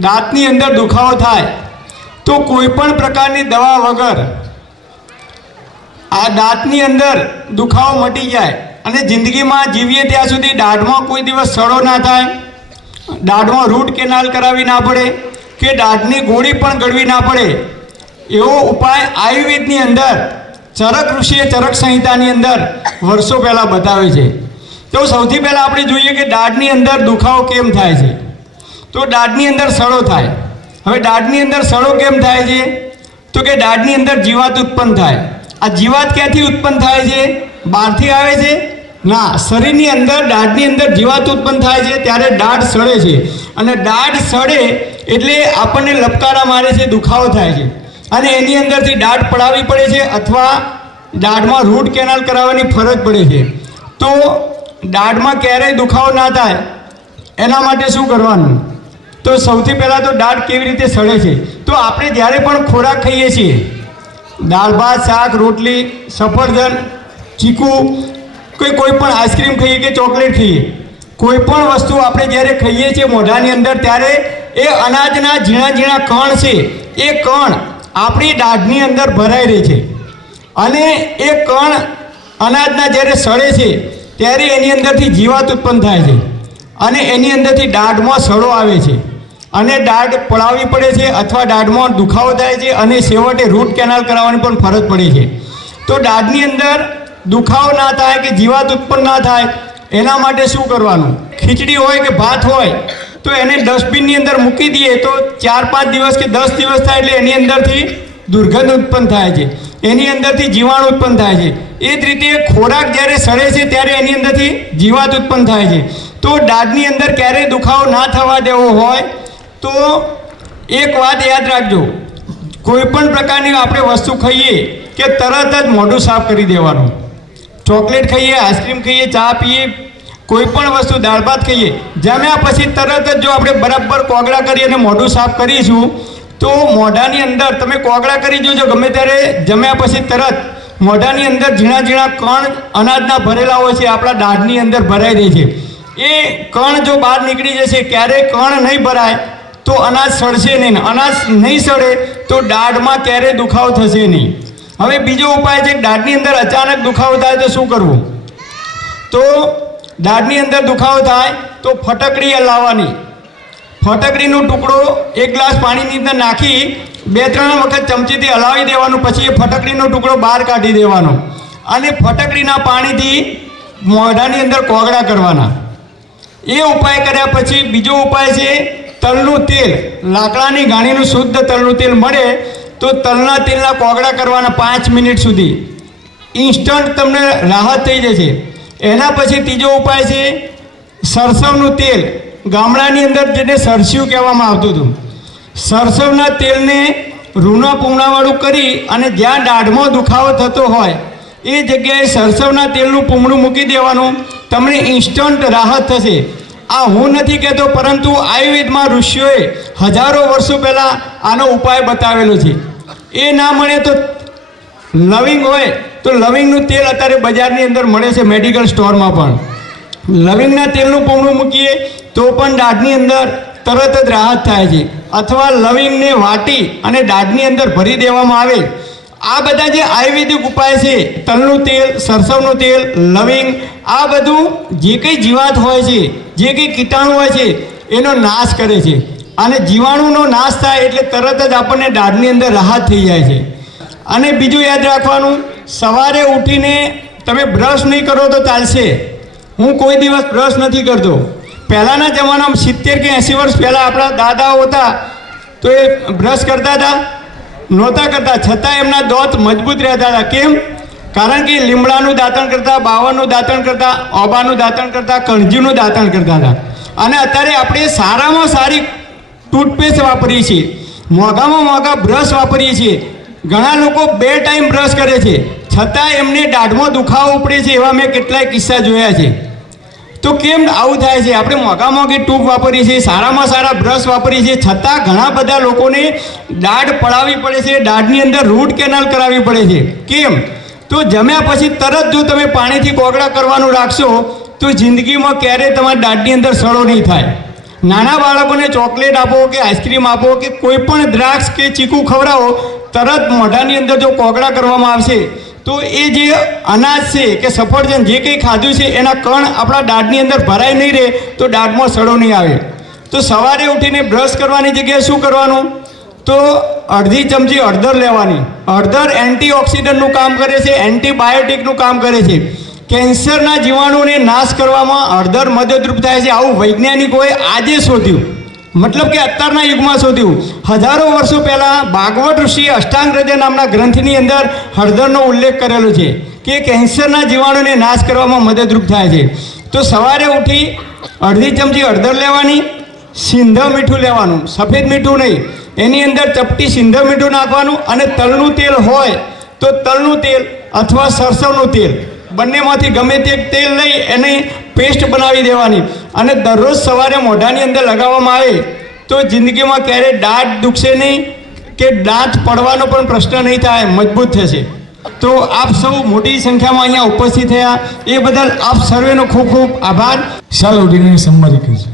દાંતની અંદર દુખાવો થાય તો કોઈ પણ પ્રકારની દવા વગર આ દાંતની અંદર દુખાવો મટી જાય અને જિંદગીમાં જીવીએ ત્યાં સુધી દાઢમાં કોઈ દિવસ સડો ના થાય, દાઢમાં રૂટ કેનાલ કરાવી ના પડે કે દાઢની ગોળી પણ ગળવી ના પડે, એવો ઉપાય આયુર્વેદની અંદર ચરક ઋષિએ ચરક સંહિતાની અંદર વર્ષો પહેલાં બતાવે છે। તો સૌથી પહેલાં આપણે જોઈએ કે દાઢની અંદર દુખાવો કેમ થાય છે। તો દાઢની અંદર સડો થાય। હવે દાઢની અંદર સડો કેમ થાય છે? તો કે દાઢની અંદર જીવાત ઉત્પન્ન થાય। આ જીવાત ક્યાંથી ઉત્પન્ન થાય છે? બહારથી આવે છે? ના, શરીરની અંદર દાઢની અંદર જીવાત ઉત્પન્ન થાય છે ત્યારે દાઢ સડે છે અને દાઢ સડે એટલે આપણને લપકારા મારે છે, દુખાવો થાય છે અને એની અંદરથી દાઢ પડાવવી પડે છે અથવા દાઢમાં રૂટ કેનાલ કરાવવાની ફરજ પડે છે। તો દાઢમાં ક્યારેય દુખાવો ના થાય એના માટે શું કરવાનું? તો સૌથી પહેલાં તો દાઢ કેવી રીતે સડે છે? તો આપણે જ્યારે પણ ખોરાક ખાઈએ છીએ, દાળ ભાત શાક રોટલી સફરજન ચીકુ કોઈ પણ આઈસ્ક્રીમ ખાઈએ કે ચોકલેટ ખાઈએ, કોઈ પણ વસ્તુ આપણે જ્યારે ખાઈએ છીએ મોઢાની અંદર ત્યારે એ અનાજના ઝીણા ઝીણા કણ છે, એ કણ આપણી દાઢની અંદર ભરાઈ રહે છે અને એ કણ અનાજના જ્યારે સડે છે ત્યારે એની અંદરથી જીવાત ઉત્પન્ન થાય છે અને એની અંદરથી દાઢમાં સડો આવે છે અને દાઢ પડાવવી પડે છે અથવા દાઢમાં દુખાવો થાય છે અને છેવટે રૂટ કેનાલ કરાવવાની પણ ફરજ પડે છે। તો દાઢની અંદર દુખાવો ના થાય કે જીવાત ઉત્પન્ન ના થાય એના માટે શું કરવાનું? ખીચડી હોય કે ભાત હોય તો એને ડસ્ટબિનની અંદર મૂકી દઈએ તો 4-5 દિવસ કે 10 દિવસ થાય એટલે એની અંદરથી દુર્ગંધ ઉત્પન્ન થાય છે, એની અંદરથી જીવાણુ ઉત્પન્ન થાય છે। એ જ રીતે ખોરાક જ્યારે સડે છે ત્યારે એની અંદરથી જીવાત ઉત્પન્ન થાય છે। તો દાઢની અંદર ક્યારેય દુખાવો ના થવા દેવો હોય તો એક વાત યાદ રાખજો, કોઈ પણ પ્રકારની આપણે વસ્તુ ખાઈએ કે તરત જ મોઢું સાફ કરી દેવાનું। ચોકલેટ ખાઈએ, આઈસ્ક્રીમ ખાઈએ, ચા પીએ, કોઈ પણ વસ્તુ દાળ ભાત ખાઈએ, જમ્યા પછી તરત જ જો આપણે બરાબર કોગળા કરી અને મોઢું સાફ કરીશું તો મોઢાની અંદર તમે કોગળા કરી જોજો, ગમે ત્યારે જમ્યા પછી તરત મોઢાની અંદર ઝીણા ઝીણા કણ અનાજના ભરેલા હોય છે, આપણા દાઢની અંદર ભરાઈ રહે છે। એ કણ જો બહાર નીકળી જશે, ક્યારેય કણ નહીં ભરાય તો અનાજ સડશે નહીં, અનાજ નહીં સડે તો દાઢમાં ક્યારેય દુખાવો થશે નહીં। હવે બીજો ઉપાય છે, દાઢની અંદર અચાનક દુખાવો થાય તો શું કરવું? તો દાઢની અંદર દુખાવો થાય તો ફટકડી લાવવાની, ફટકડીનો ટુકડો 1 ગ્લાસ પાણીની અંદર નાખી 2-3 વખત ચમચીથી હલાવી દેવાનું, પછી એ ફટકડીનો ટુકડો બહાર કાઢી દેવાનો અને ફટકડીના પાણીથી મોઢાની અંદર કોગળા કરવાના। એ ઉપાય કર્યા પછી બીજો ઉપાય છે તલનું તેલ, લાકડાની ગાણીનું શુદ્ધ તલનું તેલ મળે તો તલના તેલના કોગળા કરવાના 5 મિનિટ સુધી, ઇન્સ્ટન્ટ તમને રાહત થઈ જશે। એના પછી ત્રીજો ઉપાય છે સરસવનું તેલ, ગામડાની અંદર જેને સરસ્યું કહેવામાં આવતું હતું, સરસવના તેલને રૂના પૂમણાવાળું કરી અને જ્યાં દાઢમાં દુખાવો થતો હોય એ જગ્યાએ સરસવના તેલનું પૂમણું મૂકી દેવાનું, તમને ઇન્સ્ટન્ટ રાહત થશે। આ હું નથી કહેતો, પરંતુ આયુર્વેદમાં ઋષિઓએ હજારો વર્ષો પહેલાં આનો ઉપાય બતાવેલો છે। એ ના મળે તો લવિંગ હોય તો લવિંગનું તેલ અત્યારે બજારની અંદર મળે છે, મેડિકલ સ્ટોરમાં પણ લવિંગના તેલનું પૂમણું મૂકીએ તો પણ દાઢની અંદર તરત જ રાહત થાય છે, અથવા લવિંગને વાટી અને દાઢની અંદર ભરી દેવામાં આવે। આ બધા જે આયુર્વેદિક ઉપાય છે, તલનું તેલ, સરસવનું તેલ, લવિંગ, આ બધું જે કંઈ જીવાત હોય છે, જે કંઈ કીટાણુ હોય છે એનો નાશ કરે છે અને જીવાણુનો નાશ થાય એટલે તરત જ આપણને દાઢની અંદર રાહત થઈ જાય છે। અને બીજું યાદ રાખવાનું, સવારે ઉઠીને તમે બ્રશ નહીં કરો તો ચાલશે, હું કોઈ દિવસ બ્રશ નથી કરતો। પહેલાંના જમાનામાં 70 કે 80 વર્ષ પહેલાં આપણા દાદાઓ હતા તો એ બ્રશ કરતા હતા? નહોતા કરતા, છતાં એમના દાંત મજબૂત રહેતા હતા। કેમ? કારણ કે લીમડાનું દાંતણ કરતા, બાવળનું દાંતણ કરતા, ઓબાનું દાંતણ કરતા, કણજીનું દાંતણ કરતા હતા। અને અત્યારે આપણે સારામાં સારી ટૂથપેસ્ટ વાપરીએ છીએ, મોંઘામાં મોંઘા બ્રશ વાપરીએ છીએ, ઘણા લોકો 2 ટાઈમ બ્રશ કરે છે છતાં એમને દાઢમાં દુખાવો ઉપડે છે, એવા મેં કેટલાય કિસ્સા જોયા છે। તો કેમ આવું થાય છે? આપણે મોંઘા મોંઘી ટ્યુબ વાપરીએ છીએ, સારામાં સારા બ્રશ વાપરીએ છીએ, છતાં ઘણા બધા લોકોને દાઢ પડાવવી પડે છે, દાઢની અંદર રૂટ કેનાલ કરાવવી પડે છે। કેમ? તો જમ્યા પછી તરત જો તમે પાણીથી કોગળા કરવાનું રાખશો તો જિંદગીમાં ક્યારેય તમારી દાઢની અંદર સડો નહીં થાય। નાના બાળકોને ચોકલેટ આપો કે આઈસ્ક્રીમ આપો કે કોઈ પણ દ્રાક્ષ કે ચીકુ ખવડાવો, તરત મોઢાની અંદર જો કોગળા કરવામાં આવશે તો એ જે અનાજ છે કે સફરજન જે કંઈ ખાધું છે એના કણ આપણા દાઢની અંદર ભરાઈ નહીં રહે તો દાઢમાં સડો નહીં આવે. તો સવારે ઉઠીને બ્રશ કરવાની જગ્યાએ શું કરવાનું? તો અડધી ચમચી હળદર લેવાની. હળદર એન્ટીઓક્સિડન્ટનું કામ કરે છે, એન્ટીબાયોટિકનું કામ કરે છે. કેન્સરના જીવાણુને નાશ કરવામાં હળદર મદદરૂપ થાય છે. આવું વૈજ્ઞાનિકોએ આજે શોધ્યું, મતલબ કે અત્યારના યુગમાં શોધ્યું. હજારો વર્ષો પહેલાં ભાગવત ઋષિએ અષ્ટાંગ હૃદય નામના ગ્રંથની અંદર હળદરનો ઉલ્લેખ કરેલો છે કે કેન્સરના જીવાણુને નાશ કરવામાં મદદરૂપ થાય છે. તો સવારે ઉઠી અડધી ચમચી હળદર લેવાની, સિંધવ મીઠું લેવાનું, સફેદ મીઠું નહીં, એની અંદર ચપટી સિંધવ મીઠું નાખવાનું, અને તલનું તેલ હોય તો તલનું તેલ અથવા સરસવનું તેલ બંનેમાંથી ગમે તે તેલ લઈ એની પેસ્ટ બનાવી દેવાની, અને દરરોજ સવારે મોઢાની અંદર લગાવવામાં આવે તો જિંદગીમાં ક્યારેય દાંત દુખશે નહીં કે દાંત પડવાનો પણ પ્રશ્ન નહીં થાય, મજબૂત થશે. તો આપ સૌ મોટી સંખ્યામાં અહીંયા ઉપસ્થિત થયા એ બદલ આપ સર્વેનો ખૂબ ખૂબ આભાર. ચાલો ઉઠીને સંમતિ કરજો.